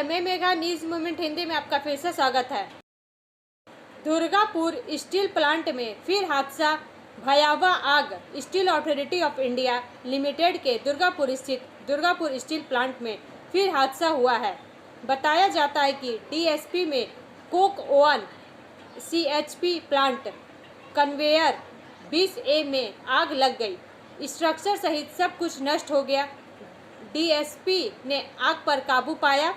नमस्कार, मैं Megha, news movement Hindi में आपका फिर से स्वागत है। दुर्गापुर स्टील प्लांट में फिर हादसा, भयावह आग। Steel authority of India limited के दुर्गापुर स्थित दुर्गापुर स्टील प्लांट में फिर हादसा हुआ है। बताया जाता है कि डीएसपी में Coke oven CHP plant conveyor 20A में आग लग गई। स्ट्रक्चर सहित सब कुछ नष्ट हो गया। डीएसपी ने आग पर काबू पाया।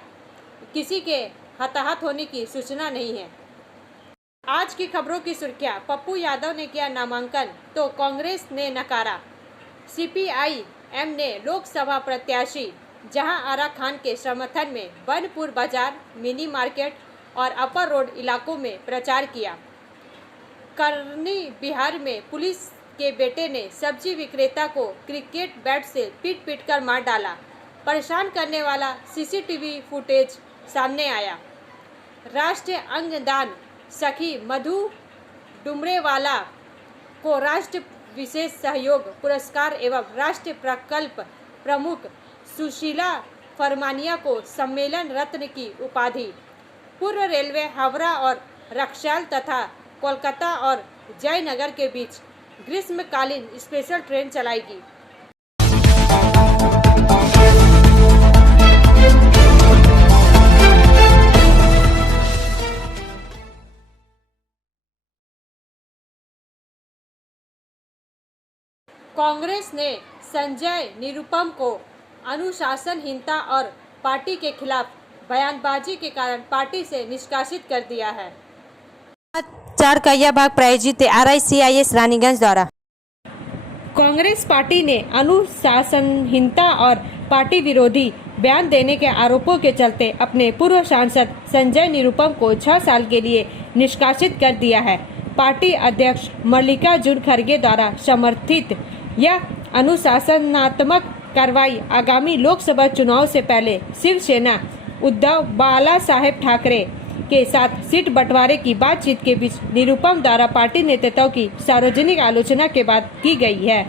किसी के हताहत होने की सूचना नहीं है। आज की खबरों की सुर्खियां। पप्पू यादव ने किया नामांकन तो कांग्रेस ने नकारा। सीपीआईएम ने लोकसभा प्रत्याशी जहां आरा खान के समर्थन में बनपुर बाजार, मिनी मार्केट और अपर रोड इलाकों में प्रचार किया। करनी बिहार में पुलिस के बेटे ने सब्जी विक्रेता को क्रिकेट बैट से पीट कर मार डाला। परेशान करने वाला सीसीटीवी फुटेज सामने आया। राष्ट्रीय अंगदान सखी मधु डुमरेवाला को राष्ट्र विशेष सहयोग पुरस्कार एवं राष्ट्रीय प्रकल्प प्रमुख सुशीला फरमानिया को सम्मेलन रत्न की उपाधि। पूर्व रेलवे हावड़ा और रक्सौल तथा कोलकाता और जयनगर के बीच ग्रीष्मकालीन स्पेशल ट्रेन चलाएगी। कांग्रेस ने संजय निरुपम को अनुशासनहीनता और पार्टी के खिलाफ बयानबाजी के कारण पार्टी से निष्कासित कर दिया है। 4 का यह भाग प्रायोजित है RICIS रानीगंज द्वारा। कांग्रेस पार्टी ने अनुशासनहीनता और पार्टी विरोधी बयान देने के आरोपों के चलते अपने पूर्व सांसद संजय निरुपम को 6 साल के लिए निष्कासित कर दिया है। पार्टी अध्यक्ष मल्लिकार्जुन खड़गे द्वारा समर्थित यह अनुशासनात्मक कार्रवाई आगामी लोकसभा चुनाव से पहले शिवसेना उद्धव बाला साहेब ठाकरे के साथ सीट बंटवारे की बातचीत के बीच निरुपम द्वारा पार्टी नेताओं की सार्वजनिक आलोचना के बाद की गई है।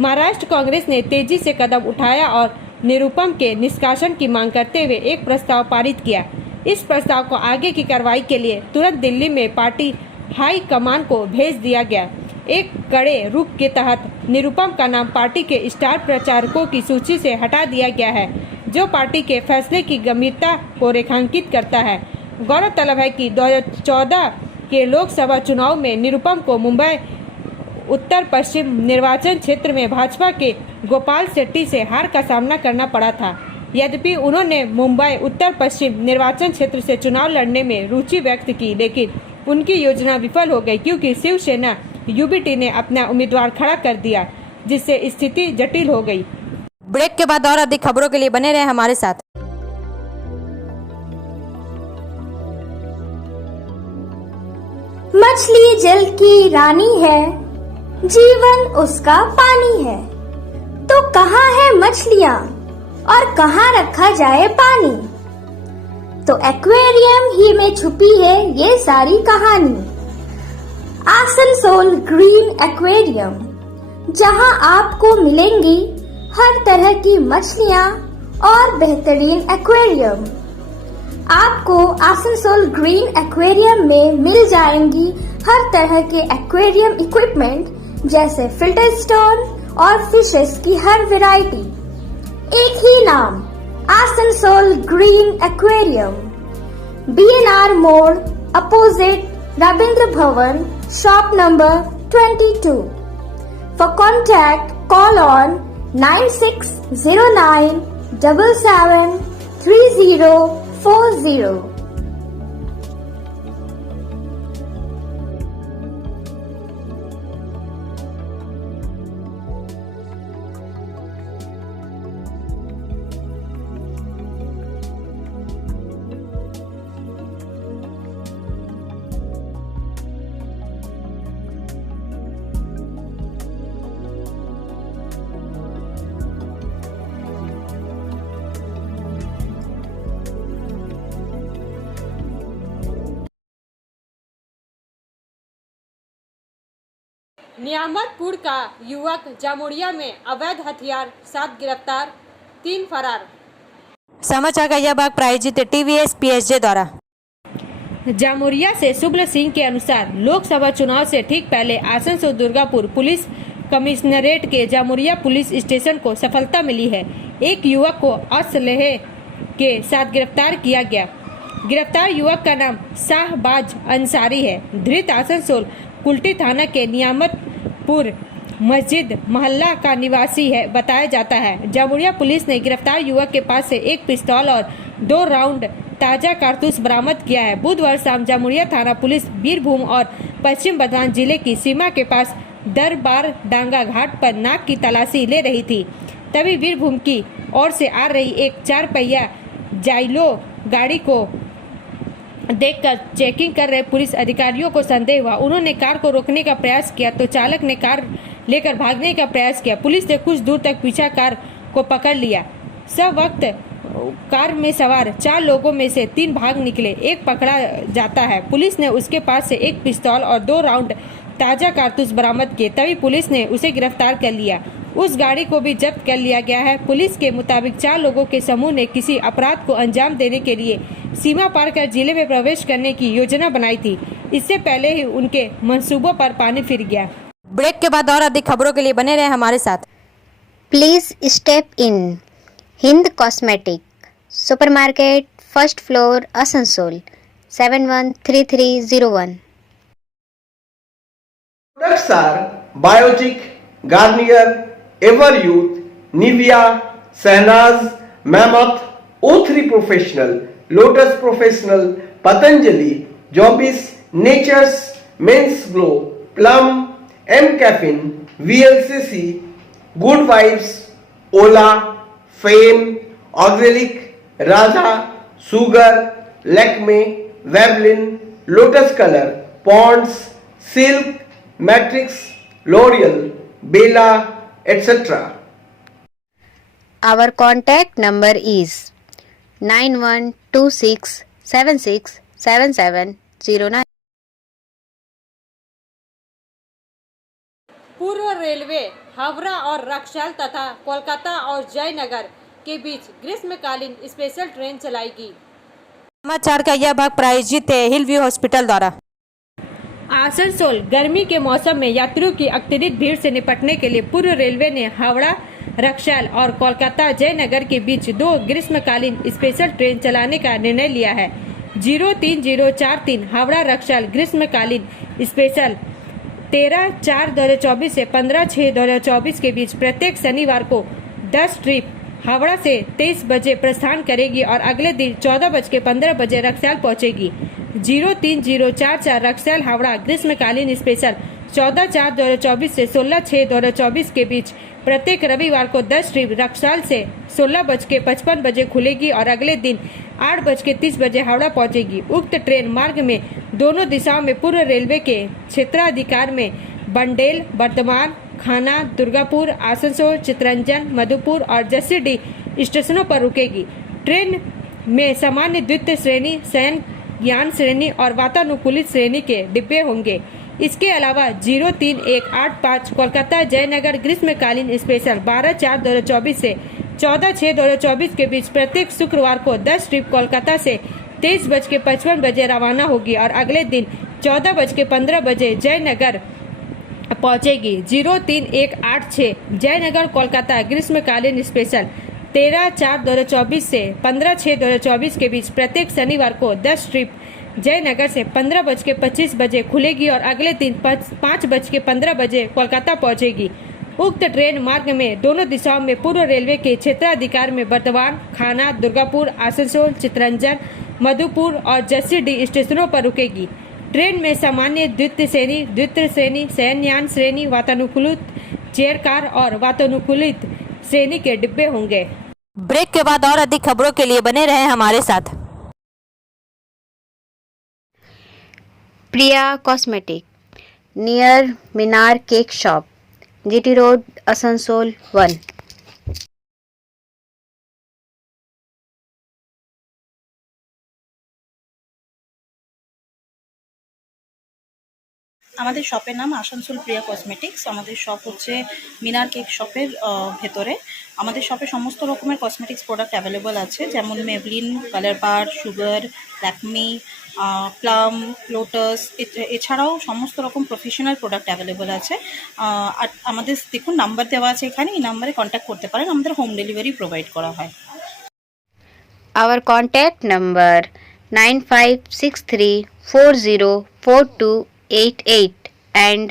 महाराष्ट्र कांग्रेस ने तेजी से कदम उठाया और निरुपम के निष्कासन की मांग करते हुए एक प्रस्ताव पारित किया। इस प्रस्ताव को आगे की कार्रवाई के लिए तुरंत दिल्ली में पार्टी हाई कमान को भेज दिया गया। एक कड़े रुख के तहत निरुपम का नाम पार्टी के स्टार प्रचारकों की सूची से हटा दिया गया है, जो पार्टी के फैसले की गंभीरता को रेखांकित करता है। गौरतलब है कि 2014 के लोकसभा चुनाव में निरुपम को मुंबई उत्तर पश्चिम निर्वाचन क्षेत्र में भाजपा के गोपाल शेट्टी से हार का सामना करना पड़ा था। यद्यपि उन्होंने मुंबई उत्तर पश्चिम निर्वाचन क्षेत्र से चुनाव लड़ने में रुचि व्यक्त की, लेकिन उनकी योजना विफल हो गई क्योंकि शिवसेना यूबीटी ने अपना उम्मीदवार खड़ा कर दिया, जिससे स्थिति जटिल हो गई। ब्रेक के बाद और अधिक खबरों के लिए बने रहे हमारे साथ। मछली जल की रानी है, जीवन उसका पानी है। तो कहाँ है मछलियाँ और कहाँ रखा जाए पानी? तो एक्वेरियम ही में छुपी है ये सारी कहानी। आसनसोल ग्रीन एक्वेरियम, जहाँ आपको मिलेंगी हर तरह की मछलियाँ और बेहतरीन एक्वेरियम। आपको आसनसोल ग्रीन एक्वेरियम में मिल जाएंगी हर तरह के एक्वेरियम इक्विपमेंट, जैसे फिल्टर स्टोन और फिशेस की हर वैरायटी। एक ही नाम, आसनसोल ग्रीन एक्वेरियम। BNR मोड़, opposite Ravindra Bhavan, shop number 22। For contact, call on 9609 77 3040। Niyamatpur का युवक जामुड़िया में अवैध हथियार साथ गिरफ्तार, 3 फरार। समाचार का यह भाग प्रायोजित टीवीएस पीएसजे द्वारा। जामुरिया से शुभ्र सिंह के अनुसार लोकसभा चुनाव से ठीक पहले आसनसोल दुर्गापुर पुलिस कमिश्नरेट के जामुरिया पुलिस स्टेशन को सफलता मिली है। एक युवक को असलहे के साथ गिरफ्तार किया गया। गिरफ्तार युवक का नाम शाहबाज अंसारी है। धृत आसनसोल कुल्टी थाना के नियामतपुर मस्जिद मोहल्ला का निवासी है बताया जाता है। जामुरिया पुलिस ने गिरफ्तार युवक के पास से एक पिस्तौल और 2 राउंड ताजा कारतूस बरामद किया है। बुधवार शाम जामुरिया थाना पुलिस बीरभूम और पश्चिम बर्धमान जिले की सीमा के पास दरबार डांगा घाट पर नाक की तलाशी ले रही थी। तभी बीरभूम की ओर से आ रही एक 4 पहिया जाइलो गाड़ी को देखकर चेकिंग कर रहे पुलिस अधिकारियों को संदेह हुआ। उन्होंने कार को रोकने का प्रयास किया तो चालक ने कार लेकर भागने का प्रयास किया। पुलिस ने कुछ दूर तक पीछा कार को पकड़ लिया। सब वक्त कार में सवार 4 लोगों में से 3 भाग निकले, एक पकड़ा जाता है। पुलिस ने उसके पास से एक पिस्तौल और 2 राउंड ताजा कारतूस बरामद किए। तभी पुलिस ने उसे गिरफ्तार कर लिया। उस गाड़ी को भी जब्त कर लिया गया है। पुलिस के मुताबिक 4 लोगों के समूह ने किसी अपराध को अंजाम देने के लिए सीमा पार कर जिले में प्रवेश करने की योजना बनाई थी। इससे पहले ही उनके मंसूबों पर पानी फिर गया। ब्रेक के बाद और अधिक खबरों के लिए बने रहे हमारे साथ। Please step in Hind cosmetic supermarket first floor Asansol 713301। Products are Biotic, Garnier, Everyouth, Nivea, Sahnaz, Mammoth, O3 Professional, Lotus Professional, Patanjali, Jobis, Nature's, Men's Glow, Plum, M Caffeine, VLCC, Good Vibes, Ola, Fame, Auxilic, Raja, Sugar, Lakme, Veblen, Lotus Color, Ponds, Silk, Matrix, L'Oreal, Bella, etc. Our contact number is 9126767709। पूर्व railway Howrah और रक्सौल तथा कोलकाता और जयनगर के बीच ग्रीष्मकालीन special train चलाएगी। समाचार का यह भाग प्रायोजित है हिल व्यू हॉस्पिटल द्वारा। आसनसोल गर्मी के मौसम में यात्रियों की अत्यधिक भीड़ से निपटने के लिए पूर्व रेलवे ने हावड़ा रक्सौल और कोलकाता जयनगर के बीच 2 ग्रीष्मकालीन स्पेशल ट्रेन चलाने का निर्णय लिया है। 03043 हावड़ा रक्सौल ग्रीष्मकालीन स्पेशल 13/4/2024 से 15/6/2024 के बीच प्रत्येक शनिवार को 10 ट्रिप हावड़ा से 23 बजे प्रस्थान करेगी और अगले दिन 14:15 रक्सौल पहुंचेगी। 03044 रक्सौल हावड़ा ग्रीष्मकालीन स्पेशल 14/4/2024 से 16/6/2024 के बीच प्रत्येक रविवार को 10 ट्रिप रक्सौल से 16:55 खुलेगी और अगले दिन 8:30 हावड़ा पहुंचेगी। उक्त ट्रेन मार्ग में दोनों दिशाओं में पूर्व रेलवे के क्षेत्राधिकार में बंडेल, वर्धमान, खाना, दुर्गापुर, आसनसोल, चितरंजन, मधुपुर और जसीडीह स्टेशनों पर रुकेगी। ट्रेन में सामान्य द्वितीय श्रेणी, शयन यान श्रेणी और वातानुकूलित श्रेणी के डिब्बे होंगे। इसके अलावा 03185 कोलकाता जयनगर ग्रीष्मकालीन स्पेशल 12/4/2024 से 14/6/2024 के बीच प्रत्येक शुक्रवार को 10 ट्रिप कोलकाता से 23:55 रवाना होगी और अगले दिन 14:15 जयनगर पहुंचेगी। 03186 जयनगर कोलकाता ग्रीष्मकालीन स्पेशल 13/4/2024 से 15/6/2024 के बीच प्रत्येक शनिवार को 10 ट्रिप जयनगर से 15:25 खुलेगी और अगले दिन 5:15 कोलकाता पहुंचेगी। उक्त ट्रेन मार्ग में दोनों दिशाओं में पूर्व रेलवे के क्षेत्राधिकार में वर्धमान, खाना, दुर्गापुर, आसनसोल, चितरंजन, मधुपुर और जसीडीह स्टेशनों पर रुकेगी। ट्रेन में सामान्य द्वितीय श्रेणी, शयनयान श्रेणी, वातानुकूलित चेयर कार और वातानुकूलित श्रेणी के डिब्बे होंगे। ब्रेक के बाद और अधिक खबरों के लिए बने रहे हमारे साथ। Priya cosmetic near Minar cake shop GT road Asansol 1। আমাদের শপের নাম আসানসোল প্রিয়া কসমেটিক্স। আমাদের শপ হচ্ছে মিনার কেক শপের ভেতরে। আমাদের শপে সমস্ত রকমের কসমেটিক্স প্রোডাক্ট অ্যাভেলেবল আছে, যেমন মেবলিন, কালার বার, সুগার, ল্যাকমি, প্লাম, লোটাস, এছাড়াও সমস্ত রকম প্রফেশনাল প্রোডাক্ট অ্যাভেলেবল আছে। আর আমাদের দেখুন নাম্বার দেওয়া আছে এখানে, এই নাম্বারে কন্ট্যাক্ট করতে পারেন। আমাদের হোম ডেলিভারি প্রোভাইড করা হয়। Our contact number 9563404288 and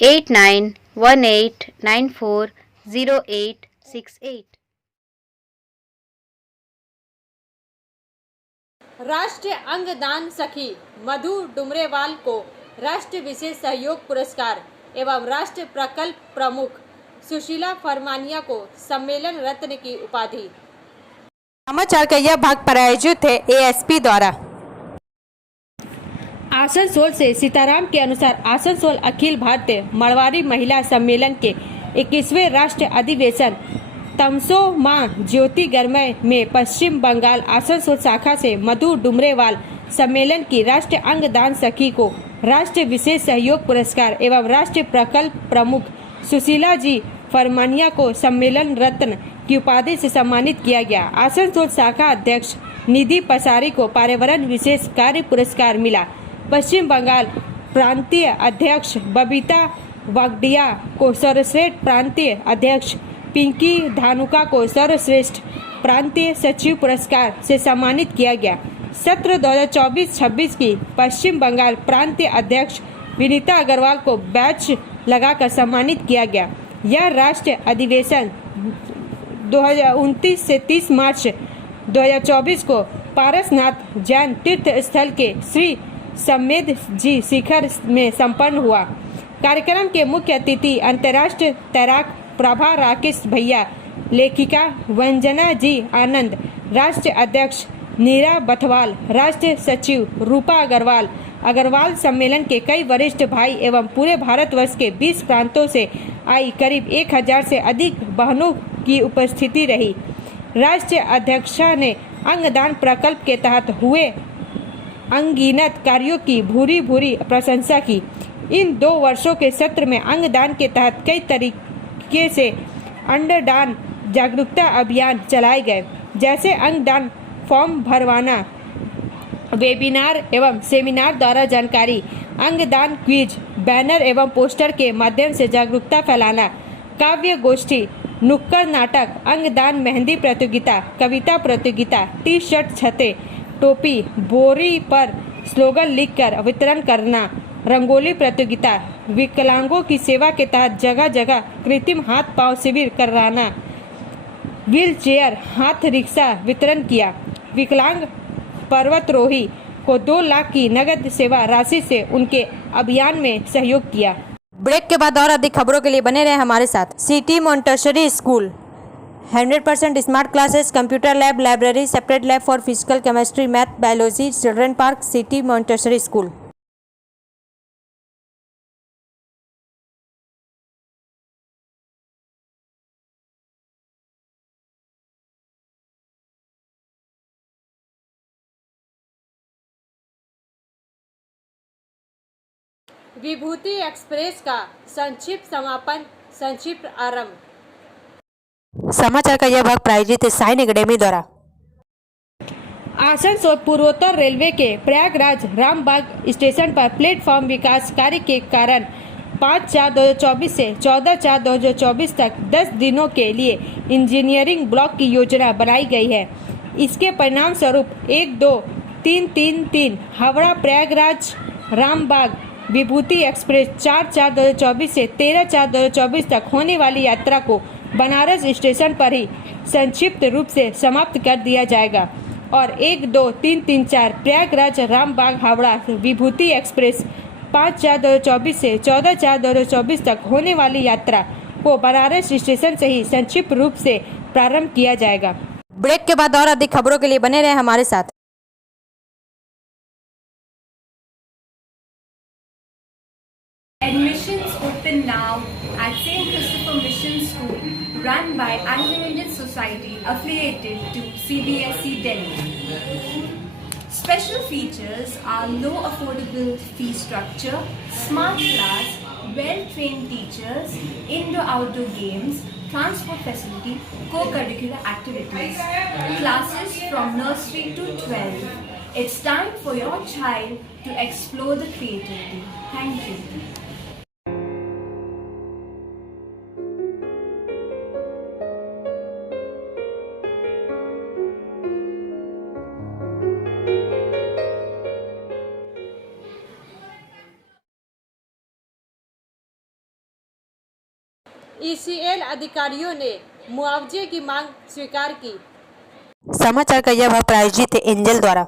8918940868. राष्ट्रीय अंगदान सखी मधु डुमरेवाल को राष्ट्रीय विशेष सहयोग पुरस्कार एवं राष्ट्रीय प्रकल्प प्रमुख सुशीला फरमानिया को सम्मेलन रत्न की उपाधि। समाचार का यह भाग प्रायोजित है एएसपी द्वारा। आसनसोल से सीताराम के अनुसार आसनसोल अखिल भारतीय मड़वारी महिला सम्मेलन के 21वें राष्ट्रीय अधिवेशन तमसो मां ज्योति गर्मय में पश्चिम बंगाल आसनसोल शाखा से मधु डुमरेवाल सम्मेलन की राष्ट्रीय अंगदान सखी को राष्ट्रीय विशेष सहयोग पुरस्कार एवं राष्ट्रीय प्रकल्प प्रमुख सुशीला जी फरमानिया को सम्मेलन रत्न की उपाधि से सम्मानित किया गया। आसनसोल शाखा अध्यक्ष निधि पसारी को पर्यावरण विशेष कार्य पुरस्कार मिला। पश्चिम बंगाल प्रांतीय अध्यक्ष बबीता वागडिया को सर्वश्रेष्ठ प्रांतीय अध्यक्ष, पिंकी धानुका को सर्वश्रेष्ठ प्रांतीय सचिव पुरस्कार से सम्मानित किया गया। सत्र 2024-26 की पश्चिम बंगाल प्रांतीय अध्यक्ष विनीता अग्रवाल को बैच लगाकर सम्मानित किया गया। यह राष्ट्रीय अधिवेशन 29 से 30 मार्च 2024 को पारसनाथ जैन तीर्थ स्थल के श्री सम्मेद जी शिखर में संपन्न हुआ। कार्यक्रम के मुख्य अतिथि अंतर्राष्ट्रीय तैराक प्रभा राकेश भैया, लेखिका वंजना जी आनंद, राष्ट्रीय अध्यक्ष नीरा बथवाल, राष्ट्रीय सचिव रूपा अग्रवाल, अग्रवाल सम्मेलन के कई वरिष्ठ भाई एवं पूरे भारतवर्ष के 20 प्रांतों से आई करीब 1000 से अधिक बहनों की उपस्थिति रही। राष्ट्रीय अध्यक्षा ने अंगदान प्रकल्प के तहत हुए अनगिनत कार्यों की भूरी भूरी प्रशंसा की। इन 2 वर्षों के सत्र में अंगदान के तहत कई तरीके से अंगदान जागरूकता अभियान चलाए गए, जैसे अंगदान फॉर्म भरवाना, वेबिनार एवं सेमिनार द्वारा जानकारी, अंगदान क्विज, बैनर एवं पोस्टर के माध्यम से जागरूकता फैलाना, काव्य गोष्ठी, नुक्कड़ नाटक, अंगदान मेहंदी प्रतियोगिता, कविता प्रतियोगिता, टी शर्ट, छते, टोपी, बोरी पर स्लोगन लिखकर वितरण करना, रंगोली प्रतियोगिता, विकलांगों की सेवा के तहत जगह जगह कृत्रिम हाथ पांव शिविर कराना, व्हील चेयर, हाथ रिक्शा वितरण किया। विकलांग पर्वतरोही को 2 लाख की नगद सेवा राशि से उनके अभियान में सहयोग किया। ब्रेक के बाद और अधिक खबरों के लिए बने रहे हमारे साथ। City Montessori school 100% smart classes, computer lab, library, separate lab for physical, chemistry, math, biology, children park, city Montessori school. Vibhuti express का संक्षिप्त समापन, संक्षिप्त आरंभ। समाचार का यह भाग प्रायोजित है साइन एकेडमी द्वारा। आसनसोल पूर्वोत्तर रेलवे के प्रयागराज रामबाग स्टेशन पर प्लेटफॉर्म विकास कार्य के कारण 5/4/2024 से 14/4/2024 तक 10 दिनों के लिए इंजीनियरिंग ब्लॉक की योजना बनाई गई है। इसके परिणाम स्वरूप 1-2-3-3-3 हावड़ा प्रयागराज रामबाग विभूति एक्सप्रेस 4/4/2024 से 13/4/2024 तक होने वाली यात्रा को बनारस स्टेशन पर ही संक्षिप्त रूप से समाप्त कर दिया जाएगा और 1-2-3-3-4 प्रयागराज रामबाग हावड़ा विभूति एक्सप्रेस 5/4/2024 से 14/4/2024 तक होने वाली यात्रा को बनारस स्टेशन से ही संक्षिप्त रूप से प्रारंभ किया जाएगा। ब्रेक के बाद और अधिक खबरों के लिए बने रहे हमारे साथ। Admissions open now at St. Christopher Mission School, run by Anglo-Indian Society affiliated to CBSE Delhi. Special features are low affordable fee structure, smart class, well-trained teachers, indoor-outdoor games, transport facility, co-curricular activities, classes from nursery to 12. It's time for your child to explore the creativity. Thank you. ECL अधिकारियों ने मुआवजे की मांग स्वीकार की। समाचार का यह भाग प्रायोजित है एंजल द्वारा।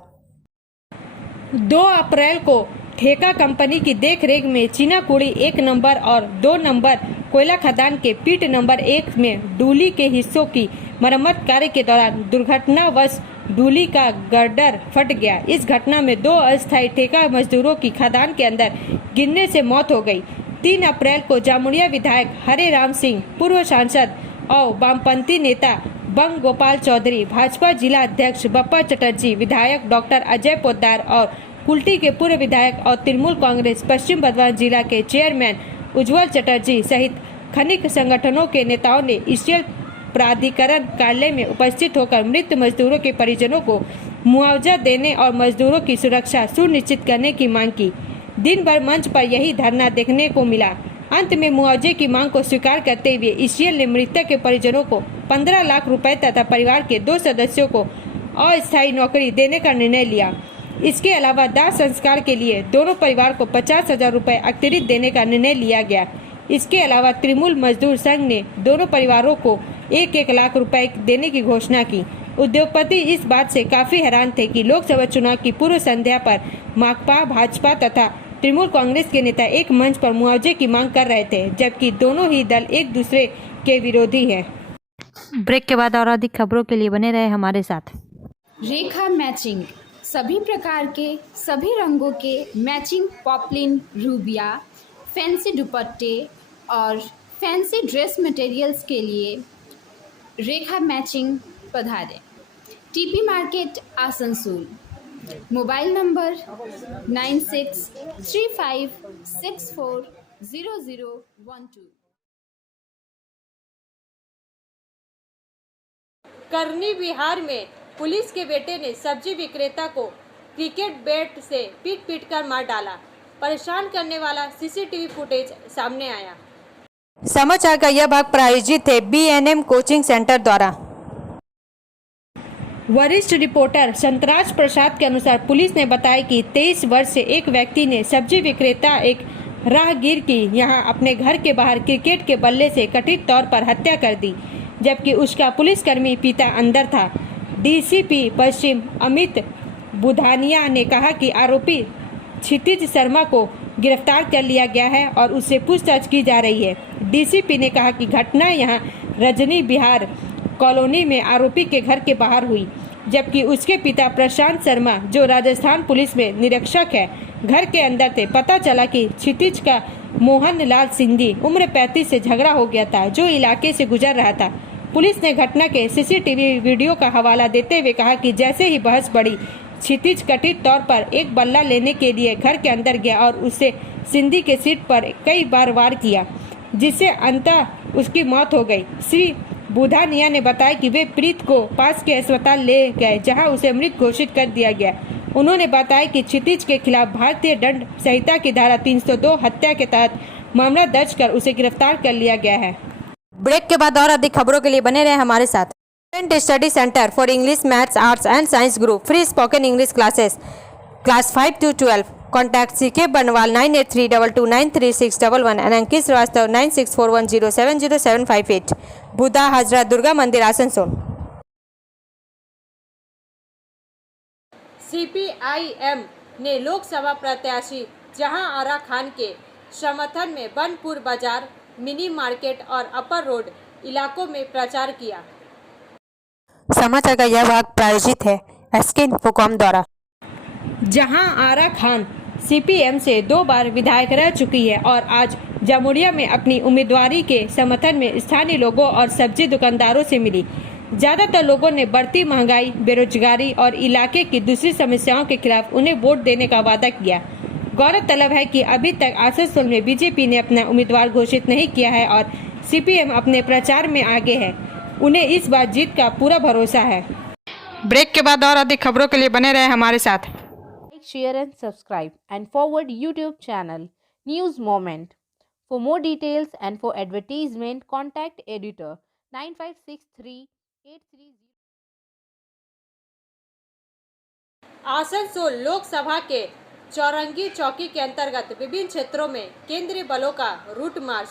2 अप्रैल को ठेका कंपनी की देखरेख में चीनाकुड़ी 1 नंबर और 2 नंबर कोयला खदान के पीट नंबर 1 में डूली के हिस्सों की मरम्मत कार्य के दौरान दुर्घटनावश डूली का गर्डर फट गया। इस घटना में 2 अस्थायी ठेका मजदूरों की खदान के अंदर गिरने से मौत हो गई। 3 अप्रैल को जामुड़िया विधायक हरे राम सिंह, पूर्व सांसद और वामपंथी नेता बंग गोपाल चौधरी, भाजपा जिला अध्यक्ष बप्पा चटर्जी, विधायक डॉक्टर अजय पोद्दार और कुल्टी के पूर्व विधायक और तृणमूल कांग्रेस पश्चिम बर्धमान जिला के चेयरमैन उज्जवल चटर्जी सहित खनिक संगठनों के नेताओं ने ईसीएल प्राधिकरण कार्यालय में उपस्थित होकर मृत मजदूरों के परिजनों को मुआवजा देने और मजदूरों की सुरक्षा सुनिश्चित करने की मांग की। दिन भर मंच पर यही धरना देखने को मिला। अंत में मुआवजे की मांग को स्वीकार करते हुए ईसीएल ने मृतक के परिजनों को 15 लाख रुपए तथा परिवार के 2 सदस्यों को अस्थायी नौकरी देने का निर्णय लिया। इसके अलावा दाह संस्कार के लिए दोनों परिवार को 50,000 रुपए अतिरिक्त देने का निर्णय लिया गया। इसके अलावा तृणमूल मजदूर संघ ने दोनों परिवारों को 1-1 लाख रुपए देने की घोषणा की। उद्योगपति इस बात से काफी हैरान थे कि लोकसभा चुनाव की पूर्व संध्या पर माकपा, भाजपा तथा तृणमूल कांग्रेस के नेता एक मंच पर मुआवजे की मांग कर रहे थे, जबकि दोनों ही दल एक दूसरे के विरोधी हैं। ब्रेक के बाद और अधिक खबरों के लिए बने रहे हमारे साथ। रेखा मैचिंग, सभी प्रकार के सभी रंगों के मैचिंग पॉपलिन, रूबिया, फैंसी दुपट्टे और फैंसी ड्रेस मटेरियल्स के लिए रेखा मैचिंग पधारें। TP market Asansol. Mobile number 9635640012। करनी बिहार में पुलिस के बेटे ने सब्जी विक्रेता को क्रिकेट बैट से पीट कर मार डाला। परेशान करने वाला सीसीटीवी फुटेज सामने आया। समाचार का यह भाग प्रायोजित है बीएनएम कोचिंग सेंटर द्वारा। वरिष्ठ रिपोर्टर संतराज प्रसाद के अनुसार पुलिस ने बताया कि 23 वर्ष से एक व्यक्ति ने सब्जी विक्रेता एक राहगीर की यहां अपने घर के बाहर क्रिकेट के बल्ले से कथित तौर पर हत्या कर दी, जबकि उसका पुलिसकर्मी पिता अंदर था। डीसीपी पश्चिम अमित बुधानिया ने कहा कि आरोपी क्षितिज शर्मा को गिरफ्तार कर लिया गया है और उससे पूछताछ की जा रही है। डीसीपी ने कहा कि घटना यहां रजनी बिहार कॉलोनी में आरोपी के घर के बाहर हुई, जबकि उसके पिता प्रशांत शर्मा, जो राजस्थान पुलिस में निरीक्षक है, घर के अंदर थे। पता चला कि क्षितिज का मोहन लाल सिंधी उम्र 35 से झगड़ा हो गया था, जो इलाके से गुजर रहा था। पुलिस ने घटना के सीसीटीवी वीडियो का हवाला देते हुए कहा कि जैसे ही बहस बढ़ी, क्षितिज कथित तौर पर एक बल्ला लेने के लिए घर के अंदर गया और उससे सिंधी के सिर पर कई बार वार किया, जिससे अंततः उसकी मौत हो गई। श्री बुधानिया ने बताया कि वे पीड़ित को पास के अस्पताल ले गए, जहां उसे मृत घोषित कर दिया गया। उन्होंने बताया कि क्षितिज के खिलाफ भारतीय दंड संहिता की धारा 302 हत्या के तहत मामला दर्ज कर उसे गिरफ्तार कर लिया गया है। ब्रेक के बाद और अधिक खबरों के लिए बने रहे हमारे साथ। Study centre for English, maths, arts and science group, free spoken English classes, class 5 to 12। Contact CK Banwal 9832293611 and Ankit Srivastava 9641070758। Budha Hazra Durga मंदिर आसनसोल। सीपीआईएम ने लोकसभा प्रत्याशी जहां आरा खान के समर्थन में बनपुर बाजार, मिनी मार्केट और अपर रोड इलाकों में प्रचार किया। समाचार का यह भाग प्रायोजित है एसके इन्फोकॉम द्वारा। जहां आरा खान सीपीएम से 2 बार विधायक रह चुकी है और आज जामुड़िया में अपनी उम्मीदवारी के समर्थन में स्थानीय लोगों और सब्जी दुकानदारों से मिली। ज़्यादातर लोगों ने बढ़ती महंगाई, बेरोजगारी और इलाके की दूसरी समस्याओं के खिलाफ उन्हें वोट देने का वादा किया। गौरतलब है कि अभी तक आसनसोल में बीजेपी ने अपना उम्मीदवार घोषित नहीं किया है और सीपीएम अपने प्रचार में आगे है। उन्हें इस बार जीत का पूरा भरोसा है। ब्रेक के बाद और अधिक खबरों के लिए बने रहे हमारे साथ। Like, share and subscribe and forward YouTube channel News Moment. For more details and for advertisement, contact editor 956383. Asansol Lok Sabha के चौरंगी चौकी के अंतर्गत विभिन्न क्षेत्रों में केंद्रीय बलों का रूट मार्च।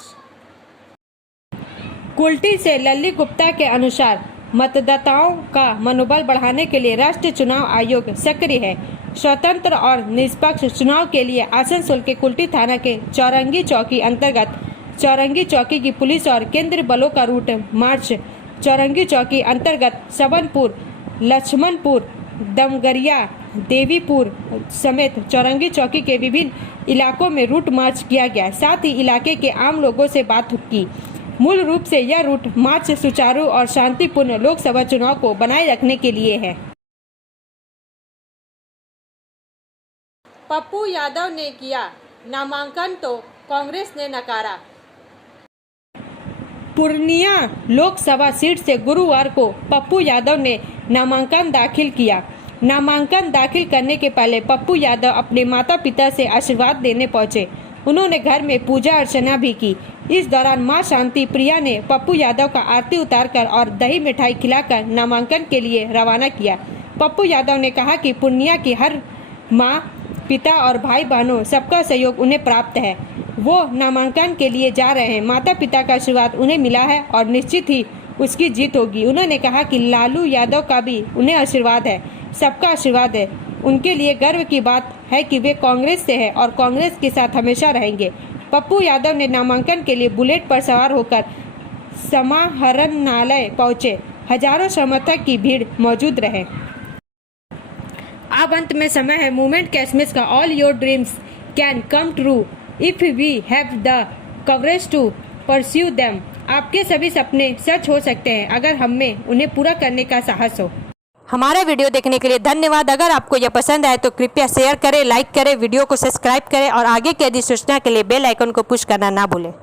कुल्टी से लल्ली गुप्ता के अनुसार मतदाताओं का मनोबल बढ़ाने के लिए राष्ट्रीय चुनाव आयोग सक्रिय है। स्वतंत्र और निष्पक्ष चुनाव के लिए आसनसोल के कुल्टी थाना के चौरंगी चौकी अंतर्गत चौरंगी चौकी की पुलिस और केंद्रीय बलों का रूट मार्च चौरंगी चौकी अंतर्गत सबनपुर, लक्ष्मणपुर, दमगरिया, देवीपुर समेत चौरंगी चौकी के विभिन्न इलाकों में रूट मार्च किया गया। साथ ही इलाके के आम लोगों से बात की। मूल रूप से यह रूट मार्च सुचारू और शांतिपूर्ण लोकसभा चुनाव को बनाए रखने के लिए है। पप्पू यादव ने किया नामांकन तो कांग्रेस ने नकारा। पूर्णिया लोकसभा सीट से गुरुवार को पप्पू यादव ने नामांकन दाखिल किया। नामांकन दाखिल करने के पहले पप्पू यादव अपने माता पिता से आशीर्वाद लेने पहुंचे। उन्होंने घर में पूजा अर्चना भी की। इस दौरान मां शांति प्रिया ने पप्पू यादव का आरती उतारकर और दही मिठाई खिलाकर नामांकन के लिए रवाना किया। पप्पू यादव ने कहा कि पूर्णिया की हर मां, पिता और भाई बहनों सबका सहयोग उन्हें प्राप्त है। वो नामांकन के लिए जा रहे हैं। माता पिता का आशीर्वाद उन्हें मिला है और निश्चित ही उसकी जीत होगी। उन्होंने कहा कि लालू यादव का भी उन्हें आशीर्वाद है, सबका आशीर्वाद है। उनके लिए गर्व की बात है कि वे कांग्रेस से हैं और कांग्रेस के साथ हमेशा रहेंगे। पप्पू यादव ने नामांकन के लिए बुलेट पर सवार होकर समाहरणालय पहुंचे। हजारों समर्थक की भीड़ मौजूद रहे। अब अंत में समय है मूवमेंट के एसएमएस का। All your dreams can come true if we have the coverage to pursue them. आपके सभी सपने सच हो सकते हैं अगर हम में उन्हें पूरा करने का साहस हो। हमारा वीडियो देखने के लिए धन्यवाद। अगर आपको यह पसंद आए तो कृपया शेयर करें, लाइक करें, वीडियो को सब्सक्राइब करें और आगे की अधिसूचना के लिए बेल आइकन को पुश करना ना भूलें।